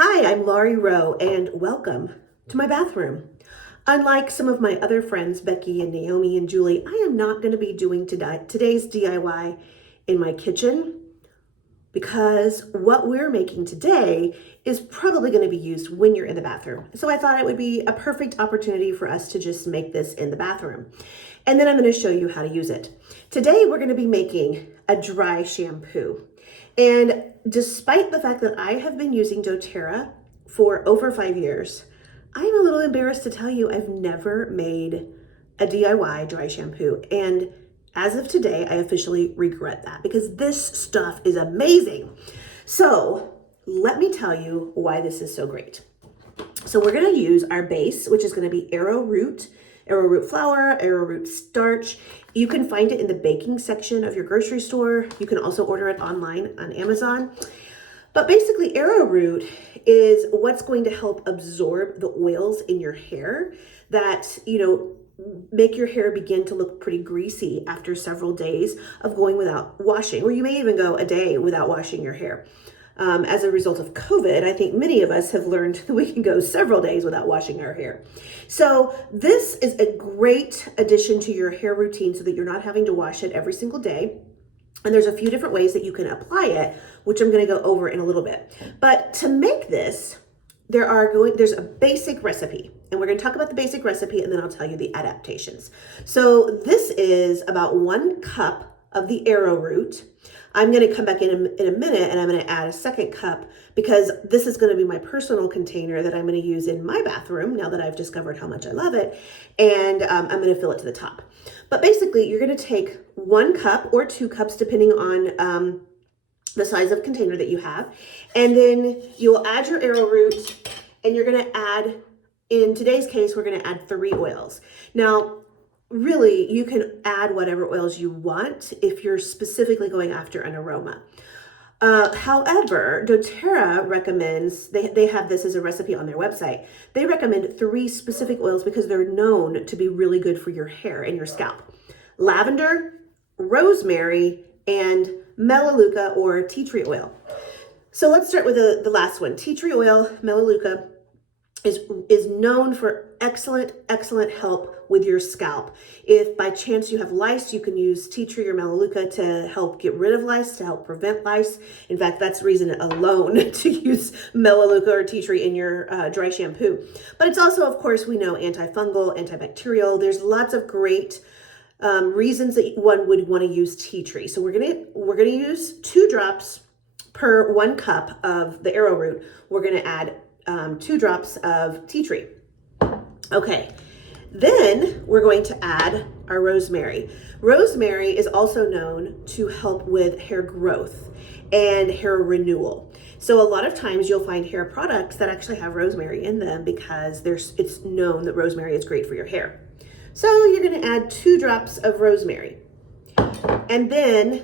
Hi, I'm Laurie Rowe, and welcome to my bathroom. Unlike some of my other friends, Becky and Naomi and Julie, I am not going to be doing today's DIY in my kitchen because what we're making today is probably going to be used when you're in the bathroom. So I thought it would be a perfect opportunity for us to just make this in the bathroom. And then I'm going to show you how to use it. Today we're going to be making a dry shampoo. And despite the fact that I have been using doTERRA for over 5 years, I'm a little embarrassed to tell you I've never made a DIY dry shampoo. And as of today, I officially regret that because this stuff is amazing. So let me tell you why this is so great. So we're going to use our base, which is going to be arrowroot flour, arrowroot starch. You can find it in the baking section of your grocery store. You can also order it online on Amazon. But basically, arrowroot is what's going to help absorb the oils in your hair that, make your hair begin to look pretty greasy after several days of going without washing, or you may even go a day without washing your hair. As a result of COVID, I think many of us have learned that we can go several days without washing our hair. So this is a great addition to your hair routine so that you're not having to wash it every single day. And there's a few different ways that you can apply it, which I'm going to go over in a little bit. But to make this, there's a basic recipe, and we're going to talk about the basic recipe, and then I'll tell you the adaptations. So this is about 1 cup of the arrowroot. I'm going to come back in a minute and I'm going to add a second cup because this is going to be my personal container that I'm going to use in my bathroom now that I've discovered how much I love it. And I'm going to fill it to the top. But basically, you're going to take 1 cup or 2 cups, depending on the size of container that you have. And then you'll add your arrowroot, and you're going to add, in today's case, we're going to add 3 oils. Now, really, you can add whatever oils you want if you're specifically going after an aroma. However, doTERRA recommends, they have this as a recipe on their website. They recommend 3 specific oils because they're known to be really good for your hair and your scalp. Lavender, rosemary, and melaleuca or tea tree oil. So let's start with the last one. Tea tree oil, melaleuca, is known for excellent help with your scalp. If by chance you have lice, you can use tea tree or melaleuca to help get rid of lice, to help prevent lice. In fact, that's reason alone to use melaleuca or tea tree in your dry shampoo. But it's also, of course, we know antifungal, antibacterial. There's lots of great reasons that one would want to use tea tree. So we're gonna use 2 drops per 1 cup of the arrowroot. We're gonna add 2 drops of tea tree. Okay, then we're going to add our rosemary. Rosemary is also known to help with hair growth and hair renewal. So a lot of times you'll find hair products that actually have rosemary in them because it's known that rosemary is great for your hair. So you're going to add 2 drops of rosemary. And then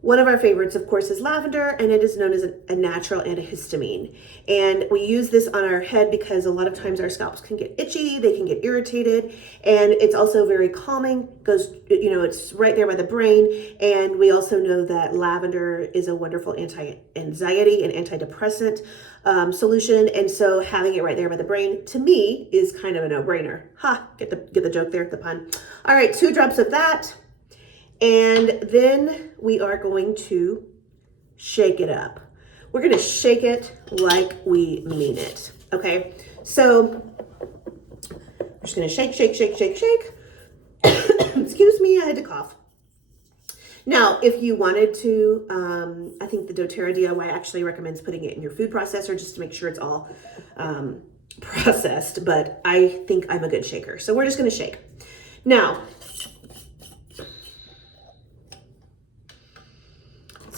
one of our favorites, of course, is lavender, and it is known as a natural antihistamine. And we use this on our head because a lot of times our scalps can get itchy, they can get irritated, and it's also very calming. It's right there by the brain. And we also know that lavender is a wonderful anti-anxiety and antidepressant solution. And so having it right there by the brain, to me, is kind of a no-brainer. Get the joke there, the pun. All right, 2 drops of that. And then we are going to shake it up. We're going to shake it like we mean it. Okay. So I'm just going to shake. Excuse me. I had to cough. Now, if you wanted to, I think the doTERRA DIY actually recommends putting it in your food processor just to make sure it's all processed. But I think I'm a good shaker. So we're just going to shake. Now,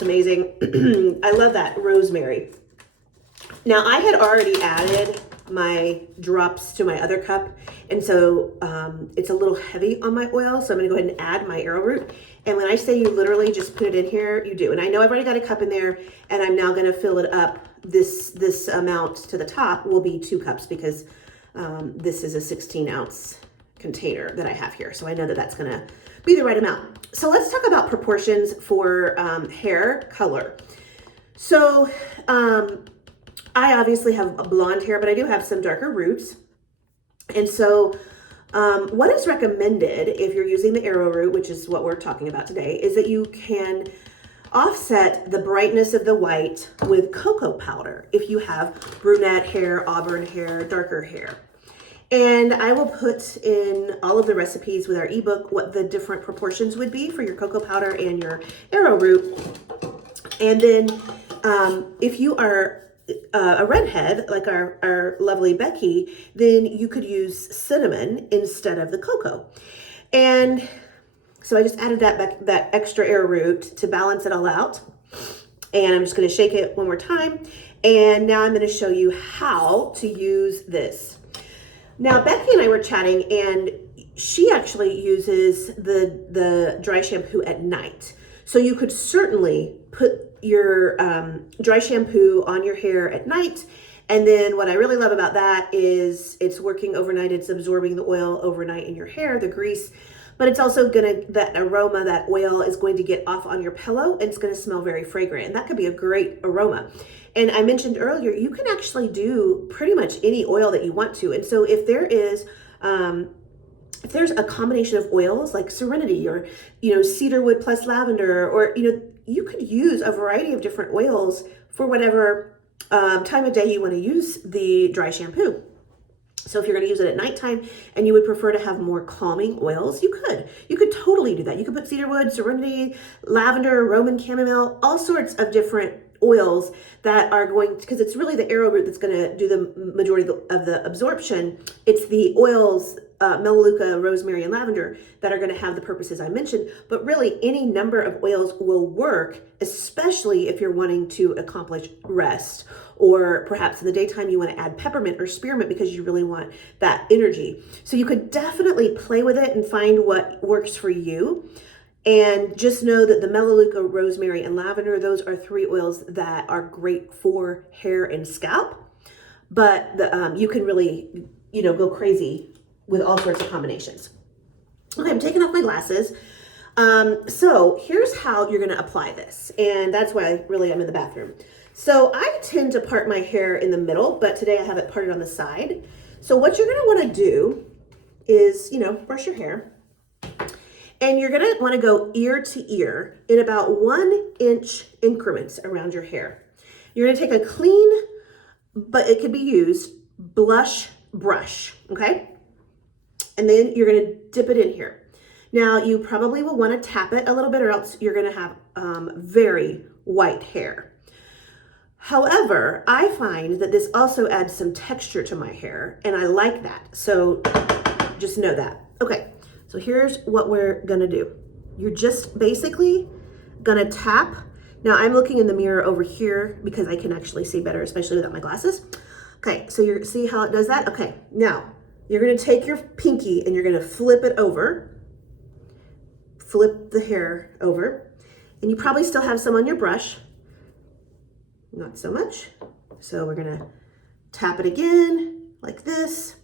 amazing. I love that rosemary. Now I had already added my drops to my other cup, and so it's a little heavy on my oil, so I'm going to go ahead and add my arrowroot. And when I say you literally just put it in here, you do. And I know I've already got a cup in there, and I'm now going to fill it up. This amount to the top will be 2 cups because this is a 16-ounce container that I have here, so I know that that's going to be the right amount. So let's talk about proportions for hair color. So I obviously have blonde hair, but I do have some darker roots. And so what is recommended if you're using the arrowroot, which is what we're talking about today, is that you can offset the brightness of the white with cocoa powder if you have brunette hair, auburn hair, darker hair. And I will put in all of the recipes with our ebook what the different proportions would be for your cocoa powder and your arrowroot. And then if you are a redhead, like our lovely Becky, then you could use cinnamon instead of the cocoa. And so I just added that extra arrowroot to balance it all out. And I'm just going to shake it one more time. And now I'm going to show you how to use this. Now, Becky and I were chatting, and she actually uses the dry shampoo at night. So you could certainly put your dry shampoo on your hair at night. And then what I really love about that is it's working overnight. It's absorbing the oil overnight in your hair, the grease. But it's also that aroma, that oil is going to get off on your pillow, and it's going to smell very fragrant. And that could be a great aroma. And I mentioned earlier, you can actually do pretty much any oil that you want to. And so if there's a combination of oils like Serenity or, cedarwood plus lavender, or, you could use a variety of different oils for whatever time of day you want to use the dry shampoo. So if you're going to use it at nighttime and you would prefer to have more calming oils, you could totally do that. You could put cedarwood, Serenity, lavender, Roman chamomile, all sorts of different oils that are because it's really the arrowroot that's going to do the majority of the absorption. It's the oils, melaleuca, rosemary, and lavender that are going to have the purposes I mentioned. But really, any number of oils will work, especially if you're wanting to accomplish rest, or perhaps in the daytime you want to add peppermint or spearmint because you really want that energy. So you could definitely play with it and find what works for you. And just know that the melaleuca, rosemary, and lavender, those are 3 oils that are great for hair and scalp. But you can really, go crazy with all sorts of combinations. Okay, I'm taking off my glasses. So here's how you're going to apply this. And that's why I'm in the bathroom. So I tend to part my hair in the middle, but today I have it parted on the side. So what you're going to want to do is, brush your hair. And you're going to want to go ear to ear in about 1-inch increments around your hair. You're going to take a clean, but it could be used, blush brush, okay? And then you're going to dip it in here. Now, you probably will want to tap it a little bit, or else you're going to have very white hair. However, I find that this also adds some texture to my hair, and I like that. So just know that. Okay. So here's what we're gonna do. You're just basically gonna tap. Now I'm looking in the mirror over here because I can actually see better, especially without my glasses. Okay, so you see how it does that? Okay, now you're gonna take your pinky and you're gonna flip it over. Flip the hair over. And you probably still have some on your brush. Not so much. So we're gonna tap it again like this.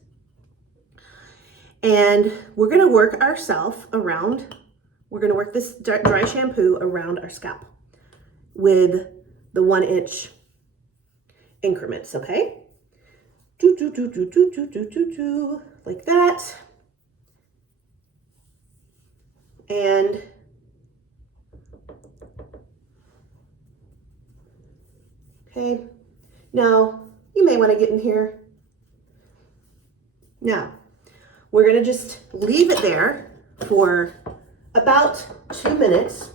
And we're going to work ourselves around, we're going to work this dry shampoo around our scalp with the 1-inch increments, okay? Like that. And okay, now you may want to get in here. Now, we're going to just leave it there for about 2 minutes,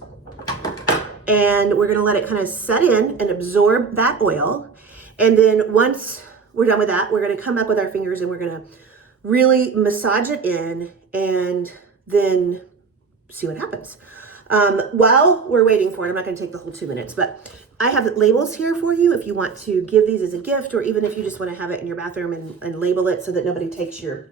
and we're going to let it kind of set in and absorb that oil. And then once we're done with that, we're going to come up with our fingers and we're going to really massage it in and then see what happens. While we're waiting for it, I'm not going to take the whole 2 minutes, but I have labels here for you if you want to give these as a gift, or even if you just want to have it in your bathroom and label it so that nobody takes your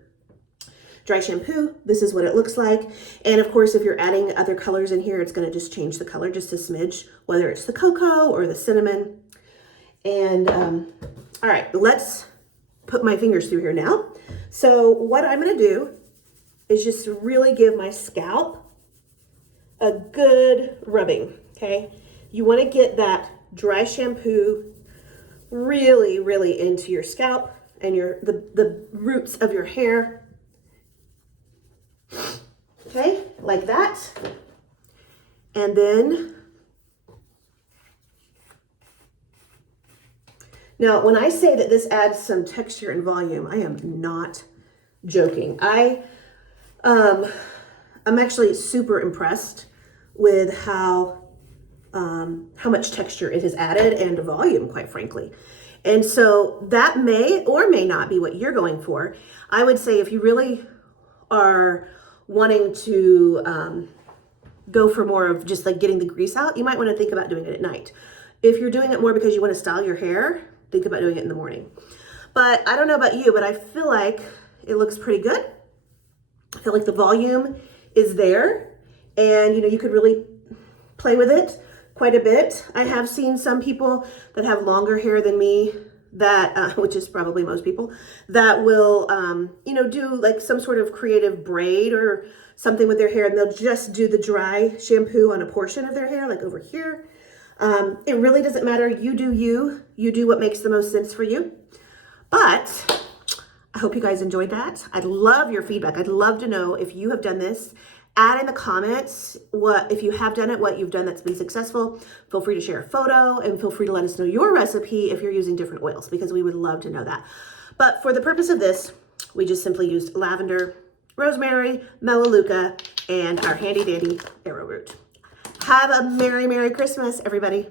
dry shampoo. This is what it looks like. And of course, if you're adding other colors in here, it's going to just change the color just a smidge, whether it's the cocoa or the cinnamon. And all right, let's put my fingers through here now. So what I'm going to do is just really give my scalp a good rubbing, okay? You want to get that dry shampoo really, really into your scalp and the roots of your hair. Okay, like that. And then, now when I say that this adds some texture and volume, I am not joking. I'm actually super impressed with how much texture it has added and volume, quite frankly. And so that may or may not be what you're going for. I would say if you really are wanting to go for more of just like getting the grease out, you might want to think about doing it at night. If you're doing it more because you want to style your hair, think about doing it in the morning. But I don't know about you, but I feel like it looks pretty good. I feel like the volume is there, and you could really play with it quite a bit. I have seen some people that have longer hair than me that, which is probably most people, that will, do like some sort of creative braid or something with their hair, and they'll just do the dry shampoo on a portion of their hair, like over here. It really doesn't matter. You do you. You do what makes the most sense for you. But I hope you guys enjoyed that. I'd love your feedback. I'd love to know if you have done this. Add in the comments if you have done it, what you've done that's been successful. Feel free to share a photo, and feel free to let us know your recipe if you're using different oils, because we would love to know that. But for the purpose of this, we just simply used lavender, rosemary, melaleuca, and our handy dandy arrowroot. Have a Merry, Merry Christmas, everybody.